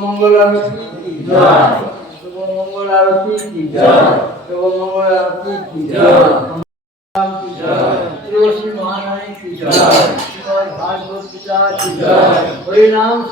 मंगल आरती की जय। शुभ मंगल आरती की जय। शुभ मंगल आरती की जय। श्री महारानी की जय। भागवत पिता की जय। हरिनाम